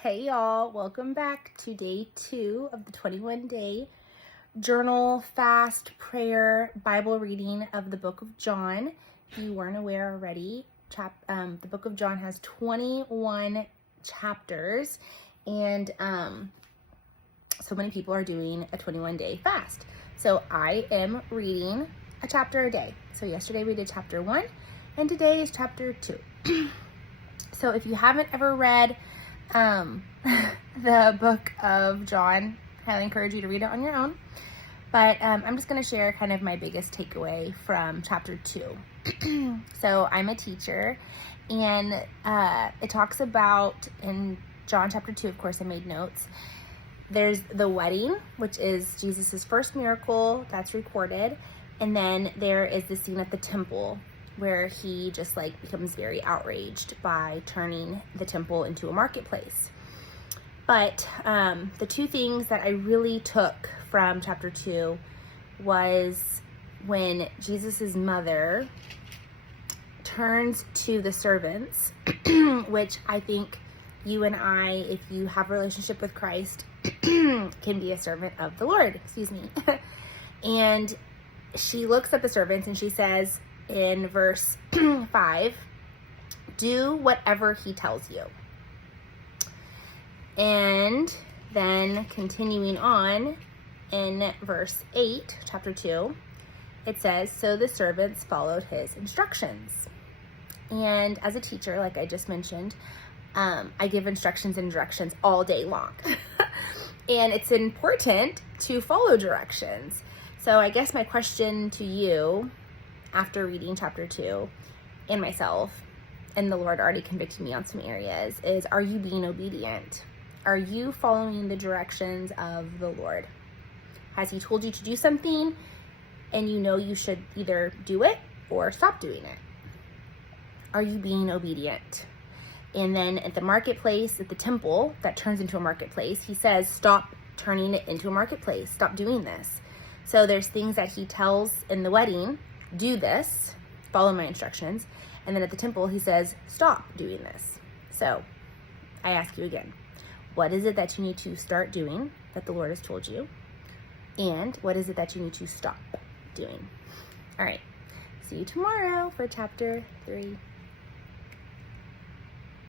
Hey y'all, welcome back to day 2 of the 21-day journal, fast, prayer, Bible reading of the book of John. If you weren't aware already, the book of John has 21 chapters, and so many people are doing a 21-day fast. So I am reading a chapter a day. So yesterday we did chapter 1, and today is chapter 2. So if you haven't ever read the book of John, I highly encourage you to read it on your own. But I'm just going to share kind of my biggest takeaway from chapter 2. So I'm a teacher, and it talks about, in John chapter 2, of course I made notes, there's the wedding, which is Jesus's first miracle that's recorded. And then there is the scene at the temple where he just becomes very outraged by turning the temple into a marketplace. But the two things that I really took from chapter 2 was when Jesus's mother turns to the servants, which I think you and I, if you have a relationship with Christ, can be a servant of the Lord, and she looks at the servants and she says, in verse 5, do whatever he tells you. And then continuing on in verse 8, chapter 2, it says, so the servants followed his instructions. And as a teacher, like I just mentioned, I give instructions and directions all day long. And it's important to follow directions. So I guess my question to you, after reading chapter 2, and myself, and the Lord already convicted me on some areas, is, are you being obedient? Are you following the directions of the Lord? Has he told you to do something and you know you should either do it or stop doing it? Are you being obedient? And then at the marketplace, at the temple that turns into a marketplace, he says, stop turning it into a marketplace. Stop doing this. So there's things that he tells in the wedding, do this, follow my instructions. And then at the temple, he says, stop doing this. So I ask you again, what is it that you need to start doing that the Lord has told you? And what is it that you need to stop doing? All right. See you tomorrow for chapter 3.